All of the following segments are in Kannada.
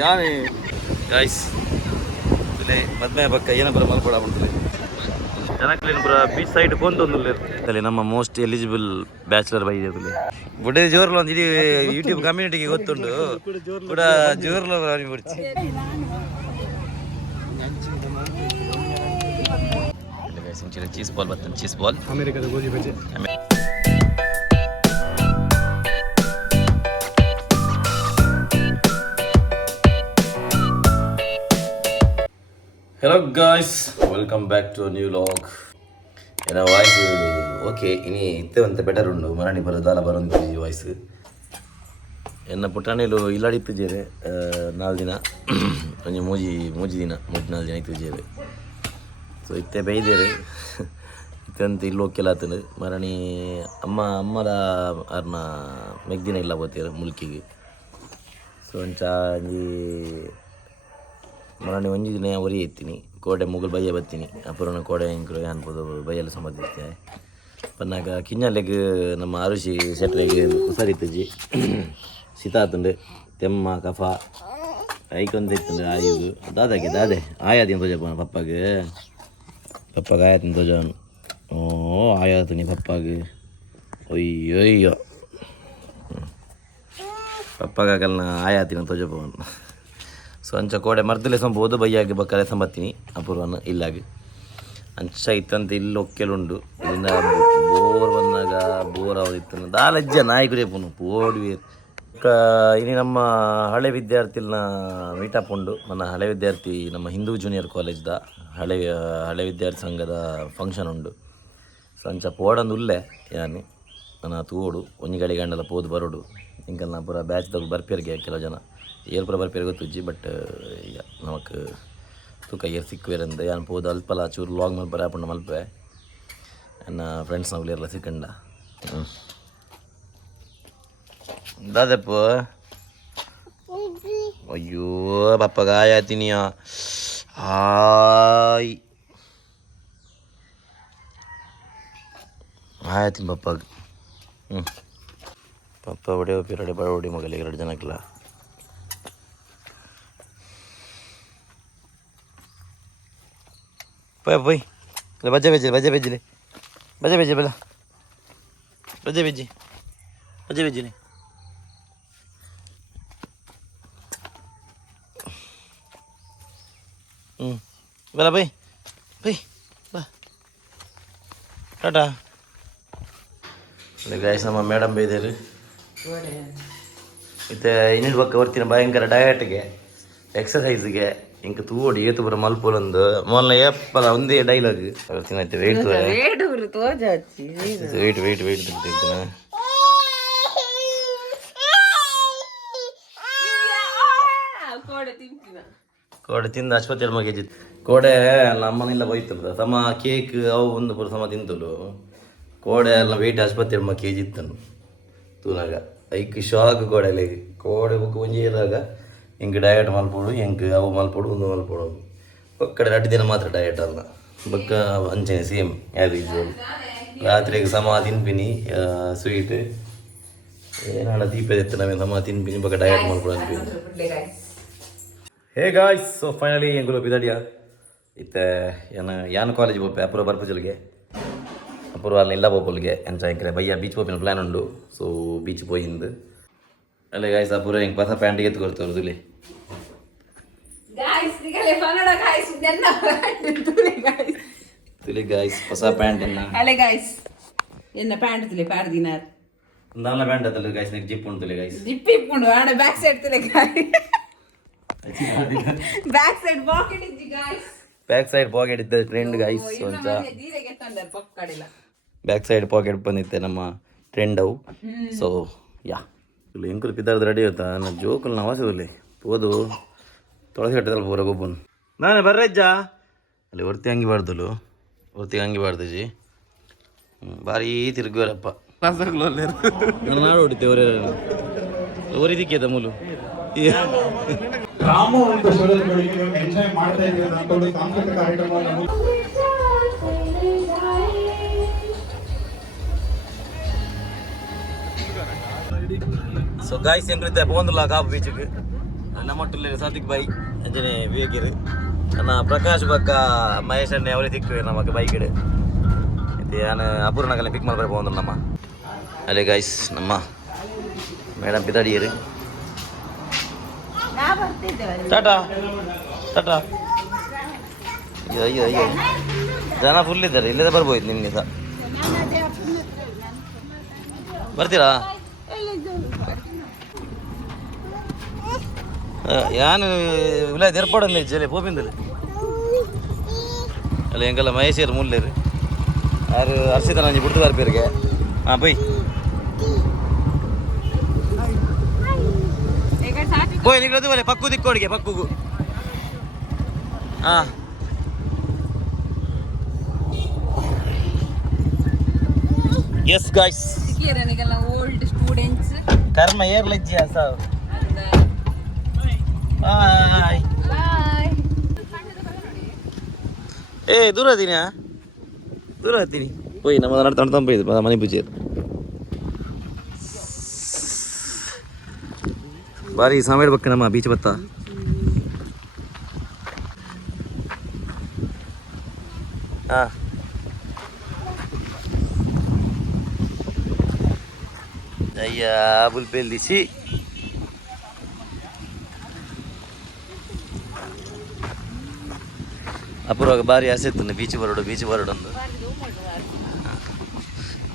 ಯಾನೇ ಗಾಯ್ಸ್ ಇಲ್ಲೇ ಮದ್ಮೆ ಪಕ್ಕ ಏನಪ್ಪರ ಮಲ್ಕೊಡ ಬಂತಲೆ ಜನಕ್ಲೇನು ಪುರ ಬೀಚ್ ಸೈಡ್ ಕೊಂತೊಂದುಲ್ಲೆ ನಮ್ಮ ಮೋಸ್ಟ್ ಎಲಿಜಿಬಲ್ ಬ್ಯಾಚುಲರ್ ಬೈ ಇದಿಲ್ಲ ಬುಡೇ ಜೋರ್ಲ ಒಂದು ಇಡೀ ಯೂಟ್ಯೂಬ್ ಕಮ್ಯುನಿಟಿಗೆ ಗೊತ್ತುಂಡು ಕೂಡ ಜೋರ್ಲ ಬಿಡ್ತಿ ಚೀಸ್ ಬಾಲ್ ಬರ್ತಾನೆ ಚೀಸ್ ಬಾಲ್ ಅಮೆರಿಕದ ಗೋಧಿ ಬಜ್ಜಿ Hello guys, welcome back to a new vlog. Ena voice okay ini itte ante better undu marani baradala barondi voice enna puttanelu illadi tujere 4 dina onje mooji dina 4 dina itujere so itte beidere ittante illo kelatene marani ammala arna megdina illa botere mulkige so ancha ಮರಣ ಒಂಜಿ ದಿನ ಒರಿ ಎತ್ತೀನಿ ಕೋಡೆ ಮುಗಲ್ ಬಯ್ಯ ಬತ್ತೀನಿ ಅಪುರನ ಕೋಡೆ ಇಂಕರು ಅನ್ಬೋದು ಬಯ್ಯಲ್ಲ ಸಂಬಂಧಿಸ್ತೆ ಪನ್ನಾಗ ಕಿನ್ನಲೆಗ್ ನಮ್ಮ ಅರುಷಿ ಸೆಟ್ರೆಗೆ ಹುಷಾರಿತ್ತಜಿ ಸಿತಾತುಂಡು ತೆಮ್ಮ ಕಫ ಐಕೊಂದು ಇತ್ತುಂಡು ಆಯುದು ದಾದೆ ಆಯಾದಿನ ತೋಜಪ್ಪ ಪಪ್ಪಗೆ ಆಯಾತಿನ ತೋಜವನು ಓ ಆಯಾತುನಿ ಪಪ್ಪಗೆ ಅಯ್ಯೋ ಪಪ್ಪಗಾಗಲ್ನ ಆಯಾತಿನ ತೋಜಪ್ಪವನು ಸೊ ಅಂಚ ಕೋಡೆ ಮರ್ದಲೆ ಸಂಬೋದು ಬೈಯಾಗಿ ಬಕ್ಕಲೆ ಸಂಬತ್ತೀನಿ ಅಪೂರ್ವನ ಇಲ್ಲಾಗಿ ಅಂಚ ಇತ್ತಂತ ಇಲ್ಲಿ ಒಕ್ಕೆಲುಂಡು ಇಲ್ಲಿಂದ ಬೋರ್ ಬಂದಾಗ ಬೋರ್ ಅವದಿತ್ತು ದಾಲಜ್ಜ ನಾಯಕರೇ ಪುನು ಪೋಡ್ವಿ ಇನ್ನು ನಮ್ಮ ಹಳೆ ವಿದ್ಯಾರ್ಥಿನ ಮೀಟಪ್ ಉಂಡು ನನ್ನ ಹಳೆ ವಿದ್ಯಾರ್ಥಿ ನಮ್ಮ ಹಿಂದೂ ಜೂನಿಯರ್ ಕಾಲೇಜ್ದ ಹಳೆ ವಿದ್ಯಾರ್ಥಿ ಸಂಘದ ಫಂಕ್ಷನ್ ಉಂಡು ಸೊ ಅಂಚ ಪೋಡಂದು ಉಲ್ಲೆ ಯಾನಿ ನನ್ನ ತೂಡು ಒಂಜಿ ಗಡಿ ಗಂಡಲ ಪೋದು ಬರೋಡು ಇಂಕಲ್ ನಾ ಪೂರ ಬ್ಯಾಚ್ದಾಗ ಬರ್ಪೇರಿಗೆ ಕೆಲವು ಜನ ಏರ್ ಪುರ ಬರ್ಪೇರು ಗೊತ್ತುಜ್ಜಿ ಬಟ್ ನಮಕ್ ತೂಕ ಏರ್ ಸಿಕ್ಕುವೇರಂದ ಯಾನು ಪೋದು ಅಲ್ಪಲ್ಲ ಚೂರು ಲಾಗ್ ಮಲ್ಪರೆ ಆಪಣ್ಣ ಮಲ್ಪೆ ನನ್ನ ಫ್ರೆಂಡ್ಸ್ ನವ್ಲೆಲ್ಲ ಸಿಕ್ಕಂಡ ದಾದಪ್ಪ ಅಯ್ಯೋ ಪಪ್ಪಗ ಆಯಾತಿನಿಯ ಆಯಾತಿನ ಪಪ್ಪಗ ಪಪ್ಪ ಹೊಡೆ ಪಿರಡೆ ಬಡ ಹೊಡಿ ಮಗಲಿ 2 ಜನಕ್ಕಿಲ್ಲ Poi, le bajja beji bela. Bajja beji ni. Bela bai. Ba. Tata. Le guys ನಮ್ಮ ಮೇಡಮ್ ಬೈದರು ಇತ್ತೆ ಇನ್ನಿಲ್ ಬಕ್ಕ ಬರ್ತೀನಿ ಭಯಂಕರ ಡಯಟ್ಗೆ ಎಕ್ಸರ್ಸೈಸ್ಗೆ ಇಂಕ ತೂಡಿ ಏತು ಬರ ಮಲ್ಪೊಲೊಂದು ಮೊನ್ನೆ ಏಪ್ಪಲ ಒಂದೇ ಡೈಲಾಗ್ ತಿನ್ನತ್ತೆ ವೆಯ್ಟ್ ತಿಂತಿನ ಕೋಡೆ ತಿಂದು ಆಸ್ಪತ್ರೆ ಮಗೇಜಿ ಕೋಡೆ ನಮ್ಮನೆಲ್ಲ ಬೈತಲ್ಲ ಸಮ ಕೇಕ್ ಅವು ಒಂದು ಪುರ ಸಮ ತಿಂತಲು ಕೋಡೆ ಎಲ್ಲ ವೆಯ್ಟ್ ಆಸ್ಪತ್ರೆ ಕೆಜಿ ಇತ್ತನು ತೂನಾಗ ಐಕ್ ಶಾಕ್ ಕೋಡೆ ಬುಕ್ ಒಂಜಿ ಇರಾಗ ಹಿಂಗೆ ಡಯಟ್ ಮಲ್ಪೋಡು ಹೆಂಗೆ ಅವು ಮಲ್ಪೋಡು ಒಂದು ಮಲ್ಪೋಡು ಒಕ್ಕಡೆ 2 ದಿನ ಮಾತ್ರ ಡಯಟ್ ಅಲ್ಲ ಬಕ್ಕ ಅಂಚನೆ ಸೇಮ್ ಆ್ಯಸ್ ಯೂಸ್ವಲ್ ರಾತ್ರಿಗೆ ಸಮ ತಿನ್ಪಿನಿ ಸ್ವೀಟ್ ಏನಾಡ ದೀಪದ ಎತ್ತ ನಾವೇ ಸಮ ತಿನ್ಪಿನಿ ಬಕ್ಕ ಡಯಟ್ ಮಲ್ಪೋಡು ಅನ್ಪಿನಿ ಹೇ ಗಾಯ್ಸ್ ಸೊ ಫೈನಲಿ ಎಂಗುಲು ಬಿದಾಡಿಯ ಇತ್ತೆ ಯಾನು ಕಾಲೇಜ್ ಹೋಗ್ಪೆ ಅಪೂರ್ವ ಬರ್ಪುಜಲ್ಗೆ ಅಪೂರ್ವ ಅಲ್ಲಿ ಇಲ್ಲ ಬೋಪಲ್ಗೆ ಎಂಚ ಎಂಕರೆ ಬಯ್ಯ ಬೀಚ್ ಹೋಪಿನ ಪ್ಲ್ಯಾನ್ ಉಂಡು ಸೊ ಬೀಚ್ ಪೋಯಿಂದು ಅಲ್ಲೇ ಗಾಯ್ಸ್ ಅಪೂರ್ವ ಹೆಂಗೆ ಹೊಸ ಪ್ಯಾಂಟಿಗೆ ಎತ್ಕೊಳ್ತವ್ರು ತುಲಿ ತುಲಿ ಗಾಯ್ಸ್ ಹೊಸ ಪ್ಯಾಂಟ್ ಅಲ್ಲೇ ಗಾಯ್ಸ್ ಎನ್ನ ಪ್ಯಾಂಟ್ ತುಲಿ ಪಾರ್ದಿನಾರ್ ನಾಲ್ನ ಪ್ಯಾಂಟ್ ಅತ್ತಲ್ಲ ಗಾಯ್ಸ್ ನೆಕ್ ಜಿಪ್ ಉಂಟು ಗಾಯ್ಸ್ ಜಿಪ್ ಇಪ್ಪುಂಡು ಆಡ ಬ್ಯಾಕ್ ಸೈಡ್ ತುಲಿ ಗಾಯ್ಸ್ ಬ್ಯಾಕ್ ಸೈಡ್ ಪಾಕೆಟ್ ಇದ್ದಿ ಗಾಯ್ಸ್ ಬ್ಯಾಕ್ ಸೈಡ್ ಪಾಕೆಟ್ ಇದ್ದ ಟ್ರೆಂಡ್ ಗಾಯ್ಸ್ ಒಂಚ ಬ್ಯಾಕ್ ಸೈಡ್ ಪಾಕೆಟ್ ಬಂದಿತ್ತೆ ನಮ್ಮ ಟ್ರೆಂಡ್ ಅವು ಸೊ ಯಾ ಇಲ್ಲಿ ಎಂಕುಲು ಪಿದ್ದಾರ್ದು ರೆಡಿ ಇರ್ತಾ ನನ್ನ ಜೋಕುಲು ನಾವು ವಾಸದಲ್ಲಿ ಹೋದು ತೊಳಸಿ ಕಟ್ಟಿದಲ್ಲ ಪೂರ ಗೊಬ್ಬನು ನಾನೇ ಬರ್ರಜ್ಜ ಅಲ್ಲಿ ಹೊರ್ತಿ ಹಂಗೆ ಬಾರ್ದಲು ಹೊರ್ತಿಗೆ ಹಂಗೆ ಬಾರ್ದಜಿ ಭಾರಿ ತಿರುಗುವರಪ್ಪ ನಾಡು ಹೊಡಿತೇವ್ರೆ ಓರಿದಿಕ್ಕೆ ತಮ್ಮಲು ರಾಮ ಒಂದು ಸೋದರಗಳಿಗೆ ಎಂಜಾಯ್ ಮಾಡ್ತಾ ಇದ್ದೀವಿ ಅಂತ ಒಂದು ಸಾಂಸ್ಕೃತಿಕ ಕಾರ್ಯಕ್ರಮವನ್ನು ಸೊ ಗಾಯ್ಸ್ ಹೆಂಗಿರುತ್ತೆ ಬಂದಿಲ್ಲ ಕಾಪು ಬೀಚ್ಗೆ ನಮ್ಮೊಟ್ಟಲ್ಲಿ ಸಾದಿಕ್ ಬಾಯಿ ಅಂಜನೆ ವಿವೇಕಿರು ನನ್ನ ಪ್ರಕಾಶ್ ಬಕ್ಕ ಮಹೇಶ್ ಅಣ್ಣೆ ಅವರೇ ತಿಕ್ಕು ನಮಗೆ ಬೈಕ್ ಇಡು ಮತ್ತೆ ನಾನು ಅಪೂರ್ಣಕಲ್ಲ ಪಿಕ್ ಮಾಡಿ ಬರ್ಬೋದು ನಮ್ಮ ಅಲ್ಲೇ ಗಾಯ್ಸ್ ನಮ್ಮ ಮೇಡಮ್ ಪಿತಾಡಿಯರು ಟಾಟಾ ಟಾಟಾ ಅಯ್ಯೋ ಅಯ್ಯೋ ಅಯ್ಯೋ ಜನ ಫುಲ್ ಇದ್ದಾರೆ ಇಲ್ಲದೆ ಬರ್ಬೋದು ನಿಮಗೆ ಸಹ ಬರ್ತೀರಾ ഞാൻ ഇവിടെ ഏർപ്പാടല്ലേ ചെല്ലേ പോപ്പിന്തല്ലേ അല്ല എങ്കല്ല മഹേശ്വർ മുല്ലേര് ആര് ഹർഷിതന അഞ്ച് കൊടുത്ത് വേറെ പേരുക്കെ ആ പോയി പോയി നിങ്ങളത് പോലെ പക്കു ദിക്കോടിക്കെ പക്കു ആ യെസ് ഗൈസ് ಓಲ್ಡ್ ಸ್ಟೂಡೆಂಟ್ಸ್ ಕರ್ಮ ಏರ್ಲಜ್ಜಿಯ ಸಾವು ಹಾಯ್ ಏ ದೂರ ಹತ್ತೀನಿ ದೂರ ಹತ್ತೀನಿ പോയി നമ്മൾ നടത്താൻ പോയത് മണി പൂജ ಬಾರಿ ಸಮಯ ಬಗ್ಗೆ ನಮ್ಮ ಬೀಚ್ ಬತ್ತ ಹಾಂ ಅಯ್ಯ ಬುಲ್ಪೆಲ್ಲಿಸಿ ಅಪೂರ್ವಾಗ ಭಾರಿ ಆಸೆ ಇತ್ತು ಬೀಚ್ ಬರೋಡು ಒಂದು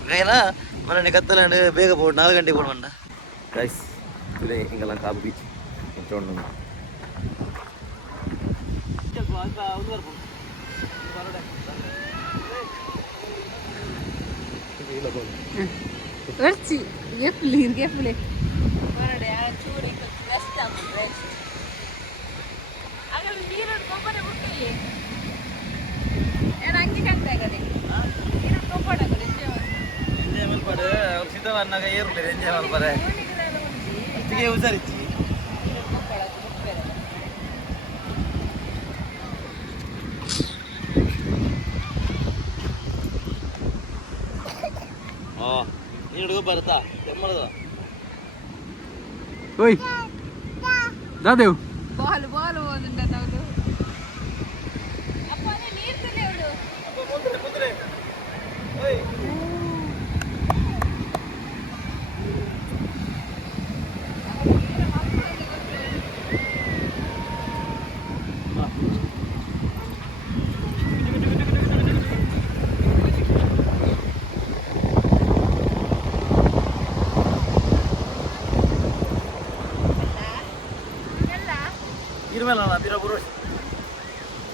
ಬೇಗನಾ ಮನೆ ಕತ್ತಲಾಂಡ್ ಬೇಗ ಪೋಡು 4 ಗಂಟೆಗೆ ಪೋಡು ಮಂಡ ಗೈಸ್ ಇಲ್ಲೇ ಹಿಂಗೆಲ್ಲ ಕಾಬು ಬೀಚ್ ಇಟ್ಕೊಂಡು Verci, gefle. ಬರ್ತಾ ಓಯ್ ದಾದೇವ್ ಬಾಲ್ ಹೋದಂಡ ನಾವು ಅಪ್ಪ ಅದೇ ನೀರ್ತಲ್ಲಿ ಅವಳು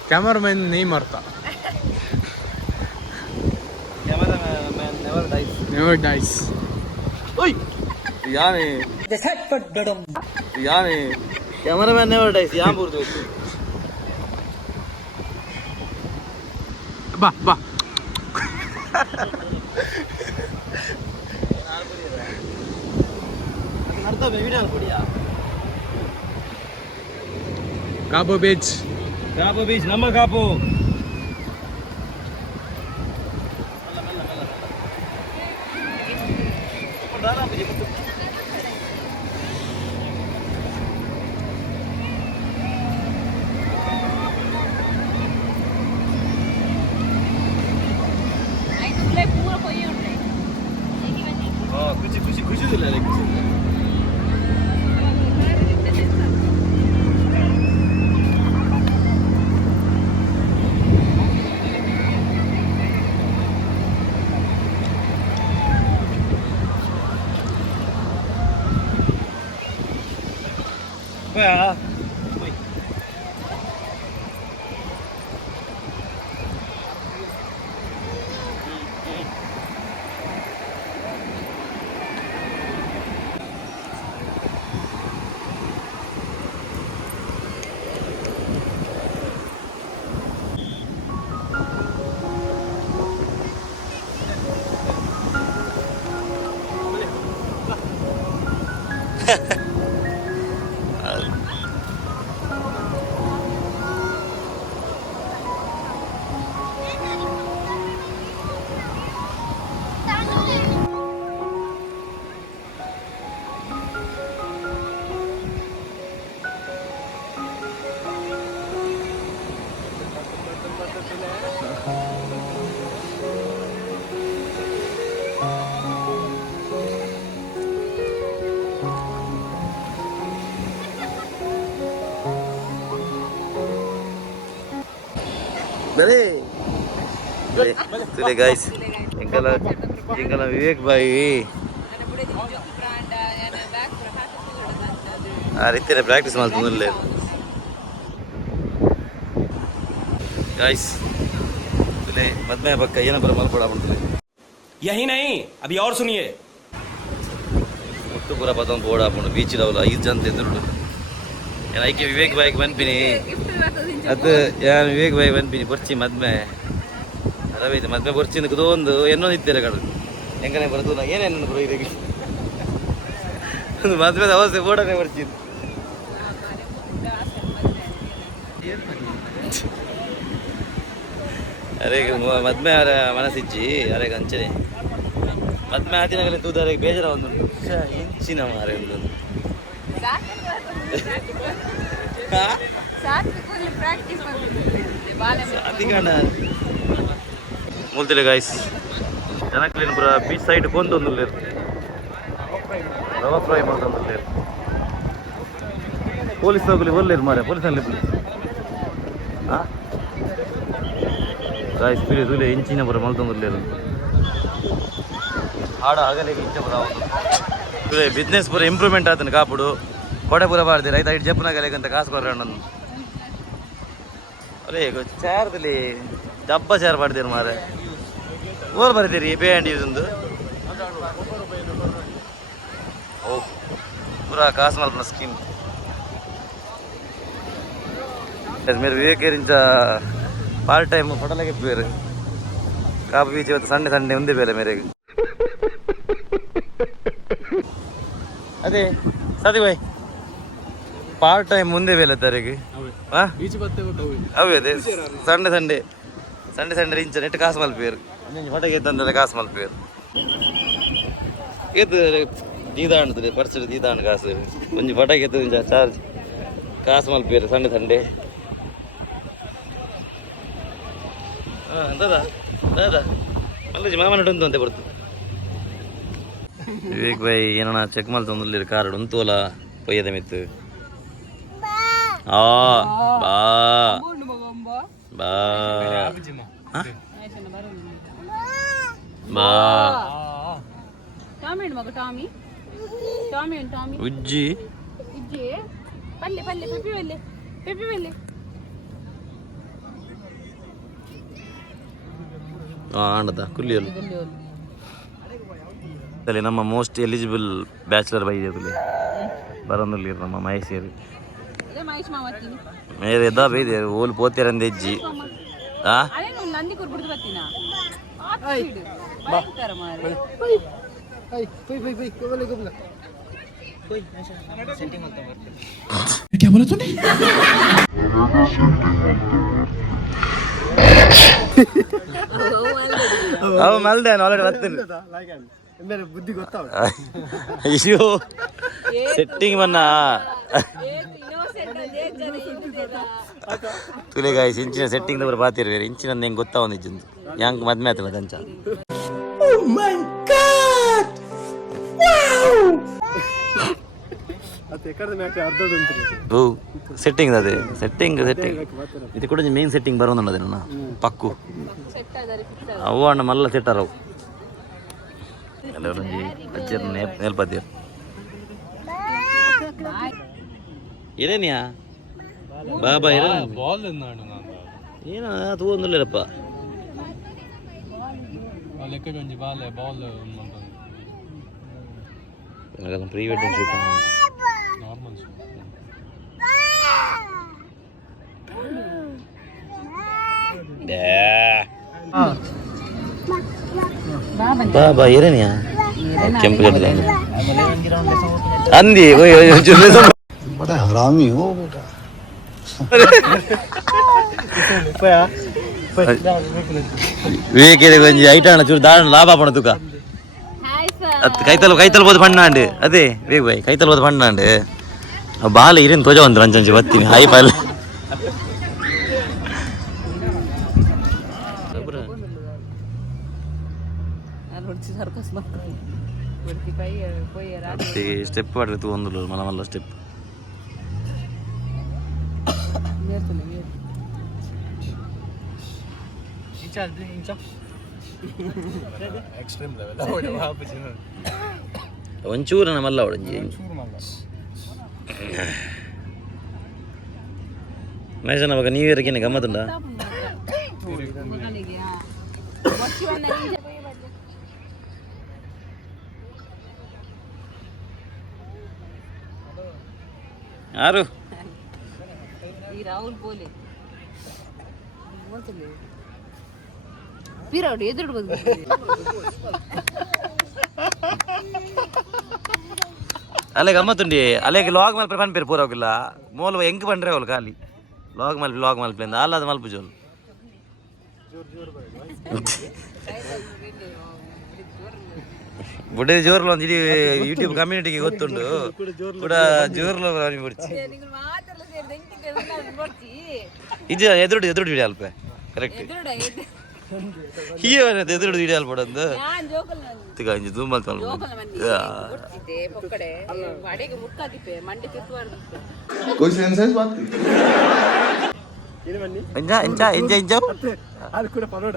ಕ್ಯಾಮರಾಮನ್ नहीं मरता never dies cameraman never dies ಯಾನ್ ಬೂರ್ದು ಬಾ ಅರ್ಥ ವಿಡಿಯೋ ಕೊಡಿಯಾ ಕಾಬೋ ಬೀಚ್ ನಮ್ಮ ಕಾಪು ಖುಷಿ ಬರೇ तुले गाइस इंकला विवेक भाई ಆ ರೀತಿ ಪ್ರಾಕ್ಟೀಸ್ ಮಾಡ್ತೀನಿ गाइस तुले मद्मे बक्का ಏನ ಬರ ಮಲ್ಕೊಡ ಬಂತಲೆ यही नहीं अभी और सुनिए ಒಟ್ಟು ಪೂರ ಪದಂ ಬೋಡ ಹಾಕೊಂಡು ಬೀಚ್ ಇದಾವಲ್ಲ 5 ಜನ ಇದ್ರು ಏನಕ್ಕೆ ವಿವೇಕ್ ಭಾಯಿ ಬಂದ್ಬಿನಿ ಅದು ಯಾರು ವಿವೇಕ್ ಭಾಯಿ ಬಂದ್ಬಿನಿ ಬರ್ಚಿ ಮದ್ಮೆ ಅದಾವೈತೆ ಮದ್ಮೆ ಬರ್ಚಿಂದಕ್ಕದು ಒಂದು ಏನೋ ನಿಂತಿರ ಕಡೆ ಹೆಂಗನೆ ಬರ್ತದ ನಾ ಏನೇನು ಬರೋ ಇದಕ್ಕೆ ಒಂದು ಮದ್ಮೆದ ಅವಸ್ಥೆ ಬೋಡನೆ ಬರ್ಚಿದ್ದು अरे मद्मे मनसिज्जी अरे कंचने मद्मे आदिनगले तू दारे बेजरा ಒಂದು ಇಂಚಿನ ಮಾರೆ ಒಂದು ಮೂಲ್ತಿಲೆ ಗಾಯ್ಸ್ ಜನಕ್ಲೇನು ಪುರ ಬೀಚ್ ಸೈಡ್ ಕೊಂತೊಂದುಲ್ಲೇರು ರವಾ ಫ್ರೈ ಮಾಡ್ತೊಂದುಲ್ಲೇರು ಪೊಲೀಸ್ ಹೋಗಲಿ ಬರ್ಲೇರು ಮಾರೆ ಪೊಲೀಸಲ್ಲಿ ಹಾಂ ಗಾಯ್ಸ್ ಪೀರೆ ತುಲೆ ಇಂಚಿನ ಪುರ ಮಲ್ತೊಂದುಲ್ಲೇರು ಹಾಡ ಆಗಲೇ ಇಂಚ ಪುರ ತುಲೆ ಬಿಸ್ನೆಸ್ ಪೂರ ಇಂಪ್ರೂವ್ಮೆಂಟ್ ಆತನ ಕಾಪುಡು ಕೊಡೆ ಪೂರ ಬಾರ್ದೆ ರೈತ ಇಟ್ಟು ಜಪ್ಪನಾಗಲೇಕಂತ ಕಾಸು ಕೊರ್ರ ನನ್ನ ಅರೇ ಚಾರ್ದಲ್ಲಿ ಡಬ್ಬ ಚಾರ್ ಮಾಡ್ತೀರಿ ಮಾರೆ ಓರ್ ಬರ್ತೀರಿ ಬೇ ಆ್ಯಂಡ್ ಇದೊಂದು ಓ ಪೂರಾ ಕಾಸು ಮಲ್ಪನ ಸ್ಕೀಮ್ మీరు వివేకరించ పార్ట్ టైం ఫోటోలకి పేరు కాపు బీచ్ సండే సండే ఉంది పేరు మీరు అదే సది భాయ్ ಪಾರ್ಟ್ ಟೈಮ್ ಮುಂದೆ ಬೇಲೆ ತಾರಿಗೆ ಅವೇ ಅದೇ ಸಂಡೆ ಸಂಡೆ ಸಂಡೆ ಸಂಡೆ ಇಂಚ ನೆಟ್ಟು ಕಾಸು ಮಲ್ಪೇರು ಹೊಟ್ಟೆಗೆ ಎತ್ತಂದ್ರೆ ಕಾಸು ಮಲ್ಪೇರು ಎದ್ದು ದೀದಾಣ್ತದೆ ಪರ್ಸು ದೀದಾಣ್ ಕಾಸು ಒಂಜಿ ಹೊಟ್ಟೆಗೆ ಎತ್ತದ ಚಾರ್ಜ್ ಕಾಸು ಮಲ್ಪೇರು ಸಂಡೆ ಸಂಡೆ ದಾದಾ ದಾದಾ ಅಲ್ಲಜಿ ಮಾಮನ ಉಂಟು ಅಂತ ಬರ್ತು ವಿವೇಕ್ ಭಾಯ್ ಏನಣ್ಣ ಚೆಕ್ ಮಾಡ್ತೊಂದಿಲ್ಲ ಕಾರ್ಡ್ ಉಂತೋಲ ಪೊಯ್ಯದ ಮಿತ್ತು ಆ ಬಾ ಬಾ ಬಾ ಟಾಮಿ ಮಗ ಟಾಮಿ ಟಾಮಿ ಟಾಮಿ ಉಜ್ಜಿ ಇಜ್ಜಿ ಪಲ್ಲೆ ಪಲ್ಲೆ ಪೆಪ್ಪಿ ಬೆಲ್ಲೆ ಆಂಡದ ಕುಲ್ಲಿಯಲು ಅಲ್ಲಿ ನಮ್ಮ ಮೋಸ್ಟ್ ಎಲಿಜಿಬಲ್ ಬ್ಯಾಚುಲರ್ ಬೈ ಇದೆ ಬರೋನಲ್ಲಿ ನಮ್ಮ ಮಹೇಶೇರಿ ಮೇರೆ ಎದ್ದ ಬೈದೆ ಓಲ್ ಪೋತಿರಂದ ಹೆಜ್ಜಿ ಅವು ಮಲ್ದೇನು ಆಲ್ರೆಡಿ ಬರ್ತೀನಿ ಅಯ್ಯೋ ಸೆಟ್ಟಿಂಗ್ ಬನ್ನ ತುಲೆ ಗಾಯ್ಸ್ ಇಂಚಿನ ಸೆಟ್ಟಿಂಗ್ ದವರ ಪಾತಿರ್ವೇರು ಇಂಚಿನಂದು ಹೆಂಗೆ ಗೊತ್ತಾ ಒಂದು ಇಜ್ಜಂದು ಯಾಂಕ್ ಮದ್ಮೆ ಆತಲ್ಲ ದಂಚ ಸೆಟ್ಟಿಂಗ್ ಅದೇ ಸೆಟ್ಟಿಂಗ್ ಸೆಟ್ಟಿಂಗ್ ಇದು ಕೂಡ ಮೇನ್ ಸೆಟ್ಟಿಂಗ್ ಬರೋದು ನನ್ನ ಪಕ್ಕು ಅವು ಅಣ್ಣ ಮಲ್ಲ ಸೆಟ್ಟಾರವು ಎಲ್ಲರೂ ಅಜ್ಜರ ನೇಲ್ಪತ್ತೀರು ಏನೇನಿಯಾ ಬಾಬಾ ಏನ ಅದು ಒಂದಿಲ್ಲಪ್ಪ ಪ್ರೀ ವೆಡ್ಡಿಂಗ್ ಶೂಟ್ ಬಾಬಾ ಏನೇನಿಯಾ ಕೆಂಪು ಗಡ್ಡೆ ಅಂದಿ बड़ा हरामी हो बेटा ವಿವೇಕ್ ಕೊಂಚ ಐಟಾಣ ಚೂರು ದಾಣ ಲಾಭ ಪಣ ತುಕ ಕೈತಲ್ ಬೋದು ಪಣ್ಣಾಂಡು ಅದೇ ವಿವೇಕ್ ಬಾಯ್ ಕೈತಲ್ ಬೋದು ಪಣ್ಣಾಂಡು ಬಾಲ ಇರೇನು ತೋಜ ಒಂದು ರಂಚಂಚಿ ಬರ್ತೀನಿ ಹಾಯ್ ಪಾಲ್ ಸ್ಟೆಪ್ ಆಡ್ಬೇಕು ಒಂದು ಮಲ ಮಲ್ಲ ಸ್ಟೆಪ್ ಒಂಚೂರನ ಮಲ್ಲ ಅವಡಂಜಿ ಮಹೇಶನ ಅವಾಗ ನ್ಯೂ ಇಯರ್ಗೆ ಗಮ್ಮತ್ತುಂಟ ಯಾರು ರಾಹುಲ್ ಬೋಲೆ ಪೀರೌಡು ಎದುರು ಅಲ್ಲೇ ಗಮ್ಮತ್ತುಂಡಿ ಅಲ್ಲೇಗೆ ಲಾಗ್ ಮಲ್ಪೆ ಪನ್ಪೇರು ಪೂರ ಹೋಗಿಲ್ಲ ಮೋಲ್ವ ಎಂಕ್ ಬಂದ್ರೆ ಅವಳು ಖಾಲಿ ಲಾಗ್ ಮಲ್ಪೆ ಅಲ್ಲದ ಮಲ್ಪು ಜೋಲು ಬುಡ್ಡೆ ಜೋರ್ಲು ಒಂದು ಇಡೀ ಯೂಟ್ಯೂಬ್ ಕಮ್ಯುನಿಟಿಗೆ ಗೊತ್ತುಂಡು ಕೂಡ ಜೋರ್ಲು ಬಿಡ್ತಿ ಇದು ಎದುರು ವಿಡಿಯೋ ಅಲ್ಪ ಕರೆಕ್ಟ್ ಹೀಗೆ ಎದುರು ವಿಡಿಯೋ ಅಲ್ಪ ಬಡಂದು ತಿಂಜು ಜೂಮ್ ಮಲ್ತ कोई सेंस है इस बात की? ಅದು ಕೂಡ ಪರೋಡ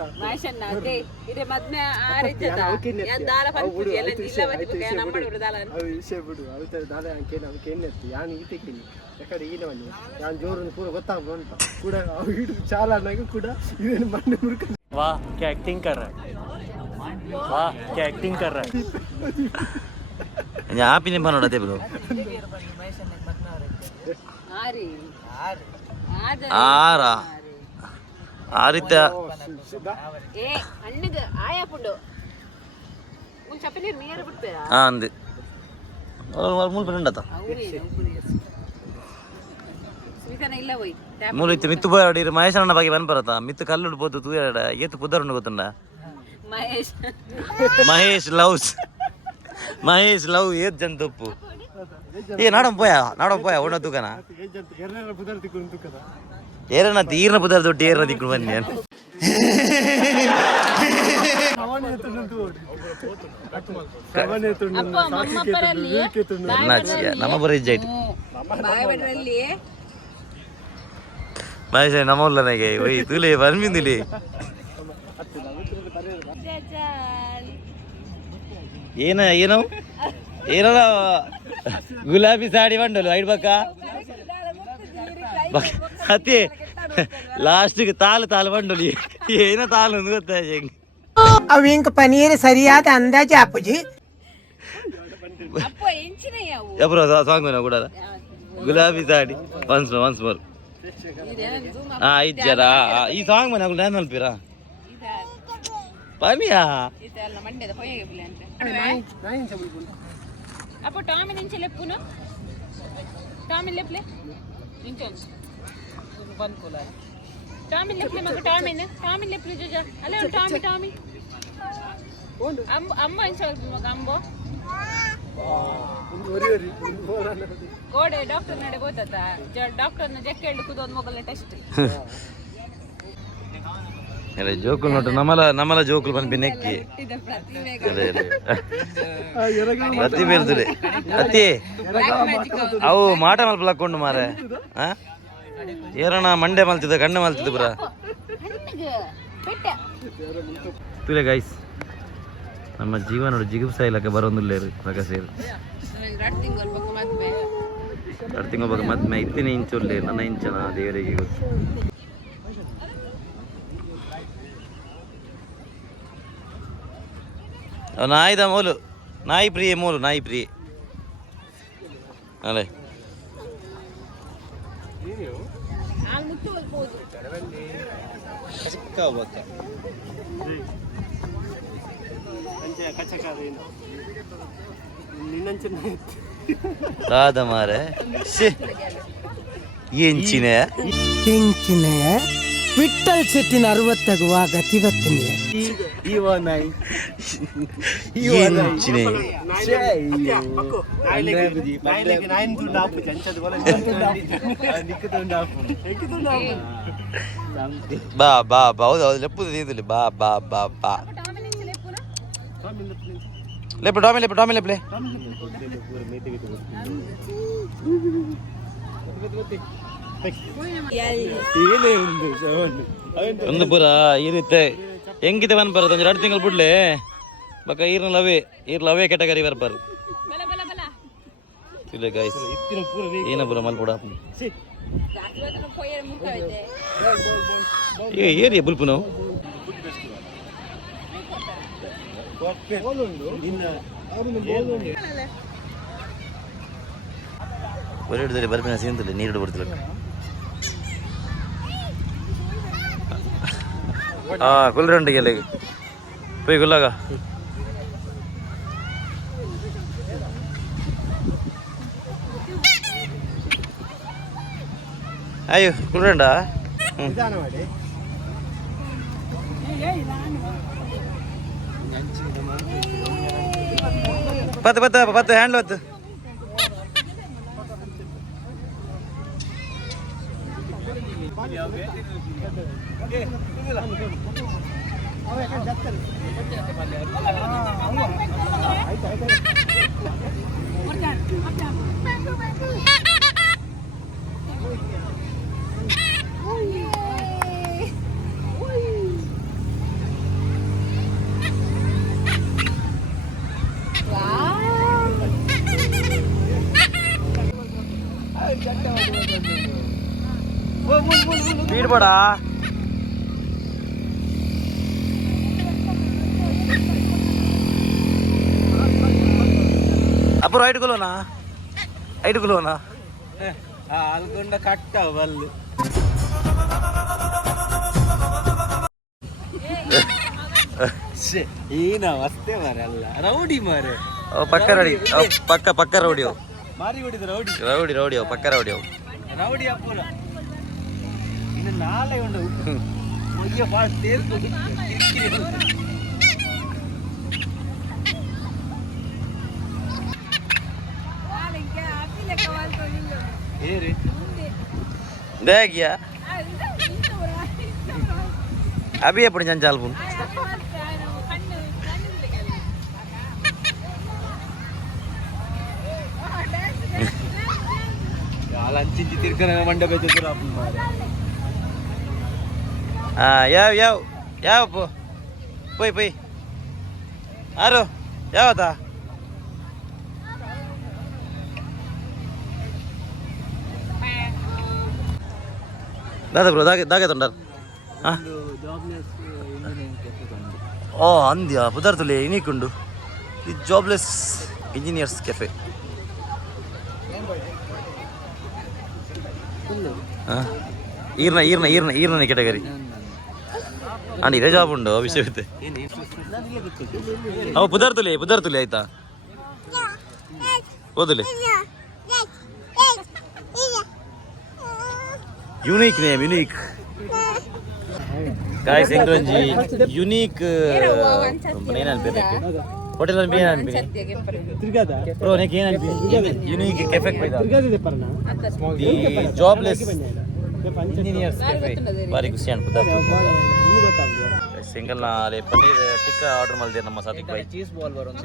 ವಿಷಯ ಬಿಡು ಅದು ದಾಲ ಏನೆತ್ತು ಯಾನ್ ಈತೆಕಿನಿ ಯಾಕಡೆ ಈನವಲ್ಲಿ ಯಾನ್ ಜೋರನ್ನು ಪೂರ ಗೊತ್ತಾಗ ಅಂತ ಕೂಡ ಚಾಲ ಕೂಡ ಇದೇನು ಮಣ್ಣು ಮುರುಕ वाह क्या एक्टिंग कर रहा है वाह क्या एक्टिंग कर रहा है आप ही नहीं बनोड़ा थे ब्रो ಆರಾ ಆ ರೀತಿಯ ಅಂದೆ ಮೂಲ ಫ್ರೆಂಡ್ ಮೂಲ ಇತ್ತು ಮಿತ್ತು ಬೋಡಿ ಮಹೇಶಣ್ಣ ಬಗ್ಗೆ ಬನ್ಬರತ್ತ ಮಿತ್ತು ಕಲ್ಲು ಬೋದು ತೂಯಾಡ ಏತು ಪುದರ್ ಗೊತ್ತುಂಡ ಮಹೇಶ್ ಲವ್ ಏತ್ ಜಂತಪ್ಪು ಏ ನಾಡಂ పోయా ಉಣ್ಣ ತೂಕನ ಏರನ ತೀರ್ನ ಪುದರ್ ದೊಡ್ಡ ಏರನ ದಿಕ್ಕು ಬನ್ನಿ ನಮ್ಮ ಬರ ಇಜ್ಜಾಯ್ತು ಮಹೇಶ್ ನಮ್ಮ ಉಲ್ಲನಿಗೆ ಒಯ್ ತುಲೆ ಬಂದಿಂದಿಲಿ ಏನೋ ಗುಲಾಬಿ ಸಾಡಿ ಬಂಡಲು ಐಡ್ ಬಕ್ಕ ಅತಿ ಲಾಸ್ಟ್ಗೆ ತಾಲು ಬಂಡಲು ಏನ ತಾಲು ಗೊತ್ತಾ ಅವು ಇಂಕ ಪನೀರ್ ಸರಿಯಾದ ಅಂದಾಜು ಆಪುಜಿ ಎಬ್ರೋ ಸಾಂಗ್ ಕೂಡ ಗುಲಾಬಿ ಸಾಡಿ ಒನ್ಸ್ ಮೋರ್ ಇಜ್ಜರ ಈ ಸಾಂಗ್ ಮನೆ ಡ್ಯಾನ್ಸ್ ಮಲ್ಪೀರಾ ಪನಿಯಾ అప్పుడు టామీ నుంచి లేపును టామీ లేప్లే ఇంకొంచెం బన్కోలా టామీ లేప్లే మగ టామీ లేప్లే జోజా అలే టామీ అమ్మ ఇంచల్పు మగ అంబో ಕೋಡೆ ಡಾಕ್ಟರ್ ನಡೆ ಹೋಗ್ತದ ಡಾಕ್ಟರ್ನ ಜಕ್ಕೆಳ್ಳು ಕುದೊಂದು ಮೊಗಲ ಟೆಸ್ಟ್ ಅಲ್ಲ ಜೋಕುಲ್ ನೋಡು ನಮ್ಮಲ ಜೋಕುಲ್ ಬಂದು ನೆಕ್ಕಿ ಪ್ರತಿಭೆ ಇರ್ತದೆ ಅತಿ ಅವು ಮಾಟ ಮಲ್ಪಲಾಕೊಂಡು ಮಾರೆ ಏರಣ ಮಂಡೆ ಮಲ್ತಿದ್ದ ಕಣ್ಣು ಮಲ್ತಿದ್ದ ಪುರ ತುಲೆ ಗೈಸ್ ನಮ್ಮ ಜೀವನ ಜಿಗುಪ್ಸ ಇಲ್ಲಕ್ಕೆ ಬರೋದಿಲ್ಲ ಪ್ರಗಸೇರು 2 ತಿಂಗಳ ಬಗ್ಗೆ ಮದ್ಮೆ ಇತ್ತಿನ ಇಂಚುಲ್ಲೇ ನನ್ನ ಇಂಚನ ದೇವರಿಗೆ ಗೊತ್ತು ನಾಯಿದ ಮೂಲು ನಾಯಿ ಪ್ರಿಯ ಅಲ್ಲೇ ಕಾದ ಮಾರೆ ಎಂಚಿನ ವಿಠಲ್ ಶೆಟ್ಟಿನ 60 ಗತಿವತ್ತಿನ ಬಾ ಹೌದು ಲೆಪ್ಪುದು ನೀದುಲಿ ಬಾ ಲೆಪ್ಪು ಟಾಮಿ ಲೆಪ್ಲೆ ಏನೇ ಒಂದು ಸವನ್ ಒಂದು ಪೂರ ಇರುತ್ತೆ ಹೆಂಗಿದೆ ಬನ್ ಬರೋದು ಒಂದು 2 ತಿಂಗಳು ಬಿಡ್ಲೆ ಬಕ ಈರ್ಲವೇ ಕೆಟಗರಿ ಬರ್ಬಾರು ಬಲ ಬಲ ಬಲ ಇಲ್ಲ ಗೈಸ್ ಏನ ಪೂರ ಮಲ್ಪುಡ ಏರಿಯ ಬುಲ್ಪು ನಾವು ಬರೀ ಬರ್ಪಿನ ಸೀಂತಲ್ಲ ನೀರು ಬರ್ತಿಲ್ಲ ಕುಲ್ರಂಡಿಗೆ ಅಲ್ಲಿಗೆ പോയി കൊല്ലാക അയ്യോ കുളിരണ്ട ನಿಧಾನ ಮಾಡಿ പത്ത് ഹാൻഡിൽ 10 ಸ್ಪೀಡ್ ಬೇಡ అప్పుడు ఐదుగులోనా ఆల్గొండ కట్ట వాళ్ళు ఈయన వస్తే మరి అల్ల రౌడీ మరి పక్క రౌడీ మారి కొడిది రౌడీ రౌడీ పక్క రౌడీ రౌడీ అప్పుల ఇన్న నాలే ఉండవు మొయ్య పాడు తేల్పు ఏరే దేగియా అభి ఎప్పుడు నేను చాలు అలంచి తిరగన మండపే చెతురా ಯಾವ పోయి ಆರು ಯಾವತ್ತಾ దాదా బ్రో దాగేతుండారు ఓ అంద్యా కుదరతులే నీకుండు ఈ జాబ్లెస్ ఇంజనీర్స్ కెఫే ఈర్న కేటగిరీ అండి ఇదే జాబ్ ఉండు విషయం అయితే అవు కుదరతులే ఆಯ್ತಾ ಓದಲೆ ಯುನೀಕ್ ನೇಮ್ ಯುನೀಕ್ ಗಾಯ್ಸ್ ಎಂಗ್ರಂಜಿ ಯುನೀಕ್ ಏನ್ ಅನ್ಬೇಕು ಹೋಟೆಲ್ ಅನ್ಪಿ ಏನ್ ಅನ್ಪಿ ಬ್ರೋ ನೆಕ್ ಏನ್ ಅನ್ಪಿ unique cafe the jobless engineers cafe ಬಾರಿ ಖುಷಿ ಅನ್ಪುತ್ತಾ ಸಿಂಗಲ್ ನಾ ಅಲೆ ಪನ್ನೀರ್ ಟಿಕ್ಕಾ ಆರ್ಡರ್ ಮಾಡಿದೆ ನಮ್ಮ ಸಾದಿಕ್ ಭಾಯ್ ಚೀಸ್ ಬಾಲ್ ಬರೋಣ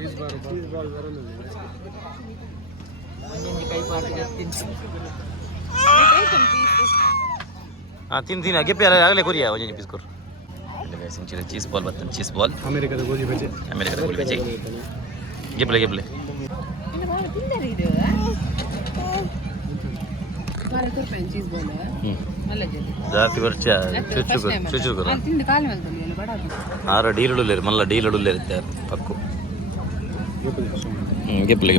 ತಿನ್ ಅಗೆ ಪೇ ಆಗಲೇ ಕೊರಿಯಾ ಒಂಜಿ ಪೀಸ್ ಕೊರ್ ಸಿಂಚಿನ ಚೀಸ್ ಬಾಲ್ ಬತ್ತನ್ ಚೀಸ್ ಬಾಲ್ ಅಮೆರಿಕದ ಗೋಧಿ ಬಜೆ ಗೆಪ್ಲೆ ಜಾಸ್ತಿ ವರ್ಷ ಚುಚ್ಚು ಆರ ಡೀಲಡು లేరు మళ్ళీ డీలడు లేరు పక్కు ಗೆಪ್ಲೆ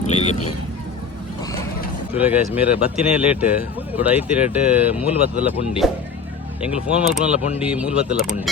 చూడే గైస్ మీరు బత్తినే లేట్ ఇప్పుడు ಐತಿ ರೇಟ್ ಮೂಲ ಬತ್ತದಲ್ಲ ಪುಂಡಿ ಎಂಗ್ಲು ಫೋನ್ ಮಲ್ಪನಲ್ಲ ಪುಂಡಿ ಮೂಲ ಬತ್ತಲ್ಲ ಪುಂಡಿ